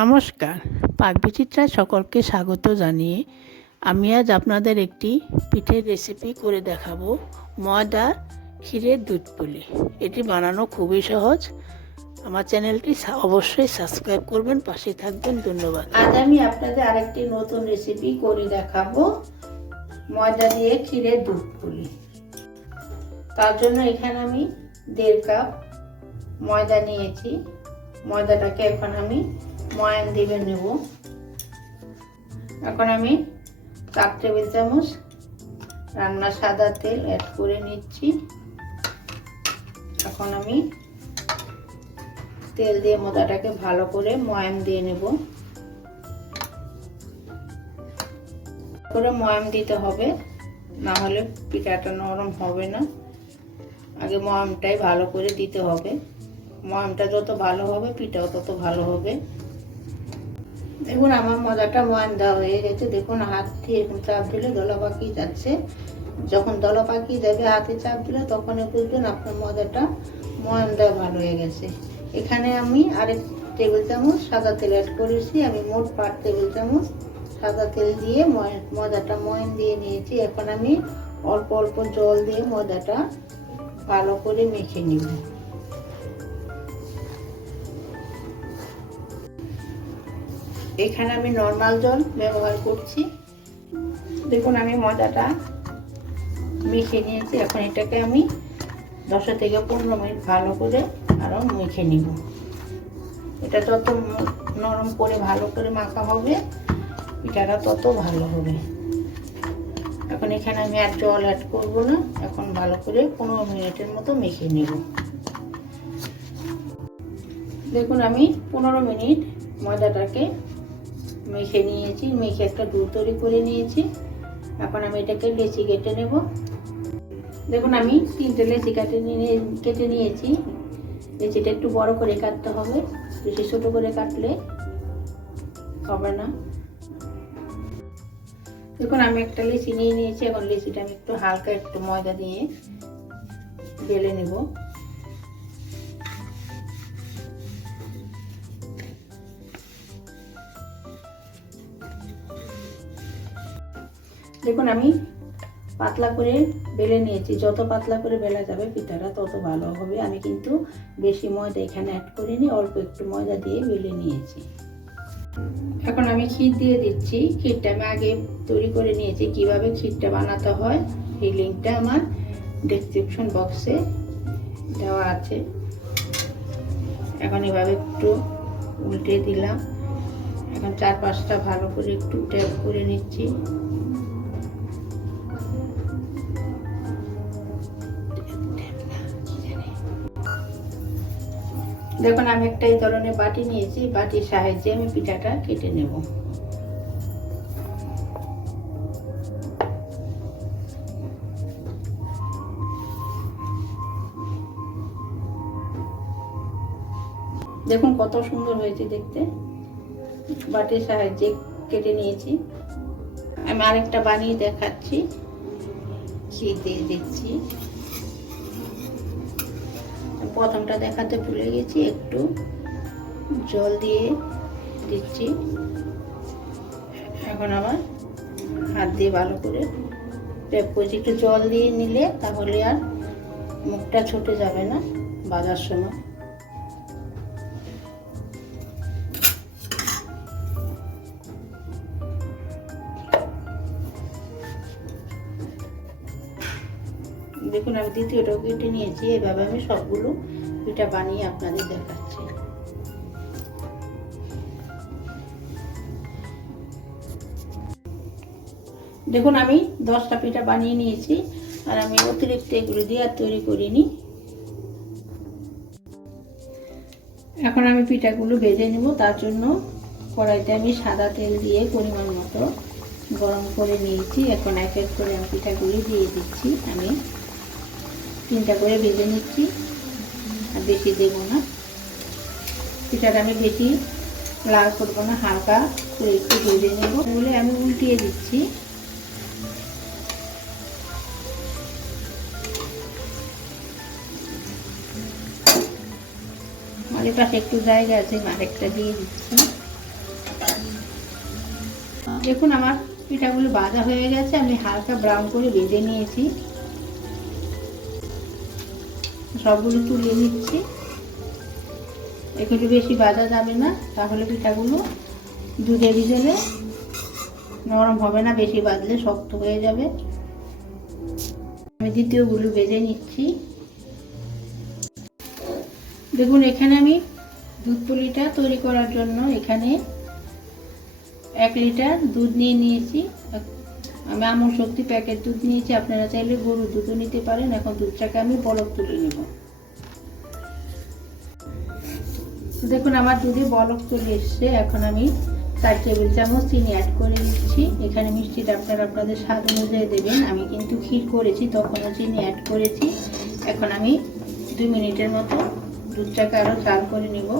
নমস্কার, পাকবিচিত্রায় সকলকে স্বাগত জানিয়ে আমি আজ আপনাদের একটি পিঠের রেসিপি করে দেখাবো। ময়দা ক্ষীরের দুধ পুলি। এটি বানানো খুবই সহজ। আমার চ্যানেলটি অবশ্যই সাবস্ক্রাইব করবেন, পাশে থাকবেন। ধন্যবাদ। আজ আমি আপনাদের আরেকটি নতুন রেসিপি করে দেখাবো, ময়দা দিয়ে ক্ষীরের দুধ পুলি। তার জন্য এখানে আমি 1.5 কাপ ময়দা নিয়েছি। ময়দাটাকে এখন আমি ময়ান দিয়ে নেব। এখন আমি 4 টেবিল চামচ রান্নার সাদা তেল অ্যাড করে নিচ্ছি। এখন আমি তেল দিয়ে ময়দাটাকে ভালো করে ময়ান দিয়ে নেব। করে ময়ান দিতে হবে, না হলে পিঠাটা নরম হবে না। আগে ময়ামটাই ভালো করে দিতে হবে। ময়ামটা যত ভালো হবে পিঠাও তত ভালো হবে। দেখুন আমার ময়দাটা ময়ান দেওয়া হয়ে গেছে। দেখুন হাত দিয়ে এরকম চাপ দিলে দলা পাকিয়ে যাচ্ছে। যখন দলা পাকিয়ে যাবে হাতে চাপ দিলে তখন বুঝবেন আপনার ময়দাটা ময়ান দেওয়া ভালো হয়ে গেছে। এখানে আমি আরেক টেবিল চামচ সাদা তেল অ্যাড করেছি। আমি মোট 5 টেবিল চামচ সাদা তেল দিয়ে ময়দাটা ময়ান দিয়ে নিয়েছি। এখন আমি অল্প অল্প জল দিয়ে ময়দাটা ভালো করে মেখে নিব। এখানে আমি নরমাল জল ব্যবহার করছি। দেখুন আমি ময়দাটা মেখে নিয়েছি। এখন এটাকে আমি 10 থেকে 15 মিনিট ভালো করে আরও মেখে নিব। এটা যত নরম করে ভালো করে মাখা হবে পিঠাটা তত ভালো হবে। এখন এখানে আমি আর জল অ্যাড করব না। এখন ভালো করে 15 মিনিটের মতো মেখে নিব। দেখুন আমি 15 মিনিট ময়দাটাকে মেখে নিয়েছি। মেখে একটা ডো তৈরি করে নিয়েছি। এখন আমি এটাকে লেচি কেটে নেব। দেখুন আমি 3টে লেচি কেটে নিয়েছি। লেচিটা একটু বড় করে কাটতে হবে, বেশি ছোট করে কাটলে হবে না। দেখুন আমি একটা লেচি নিয়ে নিয়েছি। এখন লেচিটা আমি একটু হালকা একটু ময়দা দিয়ে বেলে নেব। দেখুন আমি পাতলা করে বেলে নিয়েছি। যত পাতলা করে বেলা যাবে পিঠাটা তত ভালো হবে। আমি কিন্তু বেশি ময়দা এখানে অ্যাড করিনি, অল্প একটু ময়দা দিয়ে বেলে নিয়েছি। এখন আমি ক্ষীর দিয়ে দিচ্ছি। ক্ষীরটা আমি আগে তৈরি করে নিয়েছি। কিভাবে ক্ষীরটা বানাতে হয় এই লিঙ্কটা আমার ডেসক্রিপশন বক্সে দেওয়া আছে। এখন এভাবে একটু উল্টে দিলাম। এখন 4-5টা ভালো করে একটু ট্যাপ করে নিচ্ছি। দেখুন আমি একটা এই ধরনের বাটি নিয়েছি। বাটির সাহায্যে আমি পিঠাটা কেটে নেব। দেখুন কত সুন্দর হয়েছে দেখতে। বাটির সাহায্যে কেটে নিয়েছি। আমি আরেকটা বানিয়ে দেখাচ্ছি। ঘি দিয়ে দিচ্ছি। প্রথমটা দেখাতে ভুলে গেছি, একটু জল দিয়ে দিচ্ছি। এখন আবার হাত দিয়ে ভালো করে ট্যাপ করছি। একটু জল দিয়ে নিলে তাহলে আর মুখটা ছুটে যাবে না ভাজার সময়। দেখুন আমি দ্বিতীয়টাও কেটে নিয়েছি। এভাবে আমি সবগুলো পিঠা বানিয়ে আপনাদের দেখাচ্ছি। দেখুন আমি 10টা পিঠা বানিয়ে নিয়েছি। আর আমি অতিরিক্ত এগুলো দিয়ে আর তৈরি করিনি। এখন আমি পিঠাগুলো ভেজে নেব। তার জন্য কড়াইতে আমি সাদা তেল দিয়ে পরিমাণ মতো গরম করে নিয়েছি। এখন এক এক করে আমি পিঠাগুলি দিয়ে দিচ্ছি। আমি 3টা করে ভেজে নিচ্ছি, আর বেশি দেবো না। পিঠাটা আমি বেশি লাল করবো না, হালকা করে একটু ভেজে নেব বলে আমি উল্টিয়ে দিচ্ছি। আমার পাশে একটু জায়গা আছে, আরেকটা দিয়ে দিচ্ছি। দেখুন আমার পিঠাগুলো ভাজা হয়ে গেছে, আমি হালকা ব্রাউন করে ভেজে নিয়েছি। সবগুলো তুলে নিচ্ছি। একটু বেশি ভাজা যাবে না, তাহলে পিঠাগুলো দুধে ভিজালে নরম হবে না, বেশি ভাজলে শক্ত হয়ে যাবে। আমি দ্বিতীয়গুলো ভেজে নিচ্ছি। দেখুন এখানে আমি দুধ পুলিটা তৈরি করার জন্য এখানে 1 লিটার দুধ নিয়ে নিয়েছি। আমি আমুল শক্তি প্যাকেট দুধ নিয়েছি, আপনারা চাইলে গরুর দুধও নিতে পারেন। এখন দুধটাকে আমি বলক তুলে নেব। দেখুন আমার দুধে বলক চলে এসছে। এখন আমি 4 টেবিল চামচ চিনি অ্যাড করে দিচ্ছি। এখানে মিষ্টিটা আপনারা আপনাদের স্বাদ অনুযায়ী দেবেন। আমি কিন্তু ক্ষীর করেছি, তখনও চিনি অ্যাড করেছি। এখন আমি 2 মিনিটের মতো দুধটাকে আরও জাল করে নেব।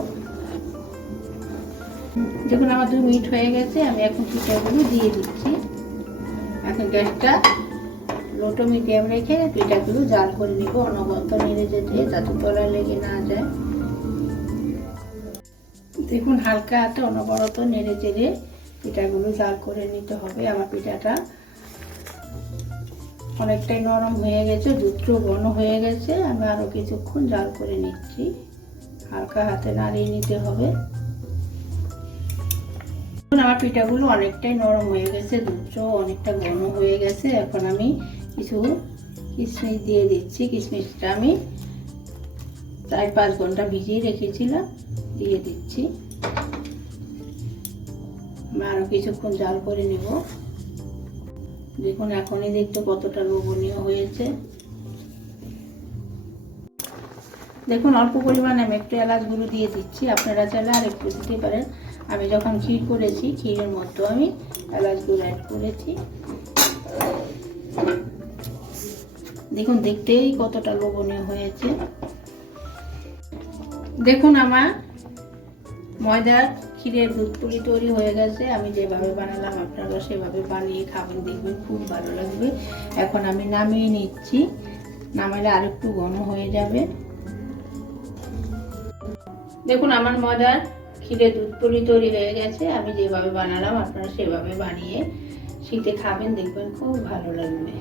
দেখুন আমার 2 মিনিট হয়ে গেছে। আমি এখন পিঠাগুলো দিয়ে দিচ্ছি। এখন গ্যাসটা লো টু মিডিয়াম রেখে পিঠাগুলো জাল করে নেব, অনবরত নেড়ে যেতে, যাতে তলায় লেগে না যায়। দেখুন হালকা হাতে অনবরত নেড়ে চেড়ে পিঠাগুলো জাল করে নিতে হবে। আমার পিঠাটা অনেকটাই নরম হয়ে গেছে, দুধটাও ঘন হয়ে গেছে। আমি আরও কিছুক্ষণ জাল করে নিচ্ছি। হালকা হাতে নাড়িয়ে নিতে হবে। আমার পিঠাগুলো অনেকটাই নরম হয়ে গেছে, দুধটাও অনেকটা ঘন হয়ে গেছে। এখন আমি কিছু কিশমিশ দিয়ে দিচ্ছি। কিশমিশটা আমি 4-5 ঘন্টা ভিজিয়ে রেখেছিলাম, দিয়ে দিচ্ছি। আরও কিছুক্ষণ জাল করে নেব। দেখুন এখনই দেখতে কতটা লোভনীয় হয়েছে। দেখুন অল্প পরিমাণে আমি একটু এলাচ গুঁড়ো দিয়ে দিচ্ছি, আপনারা চাইলে আর একটু দিতে পারেন। আমি যখন ক্ষীর করেছি, ক্ষীরের মধ্যে আমি এলাচ গুঁড়ো অ্যাড করেছি। দেখুন দেখতেই কতটা লোভনীয় হয়েছে। দেখুন আমার ময়দার ক্ষীরের দুধ পুলি তৈরি হয়ে গেছে। আমি যেভাবে বানালাম আপনারা সেভাবে বানিয়ে খাবেন, দেখবেন খুব ভালো লাগবে। এখন আমি নামিয়ে নিচ্ছি, নামালে আরেকটু ঘন হয়ে যাবে। দেখুন আমার ময়দার ক্ষীরের দুধ পুলি তৈরি হয়ে গেছে। আমি যেভাবে বানালাম আপনারা সেভাবে বানিয়ে শীতে খাবেন, দেখবেন খুব ভালো লাগবে।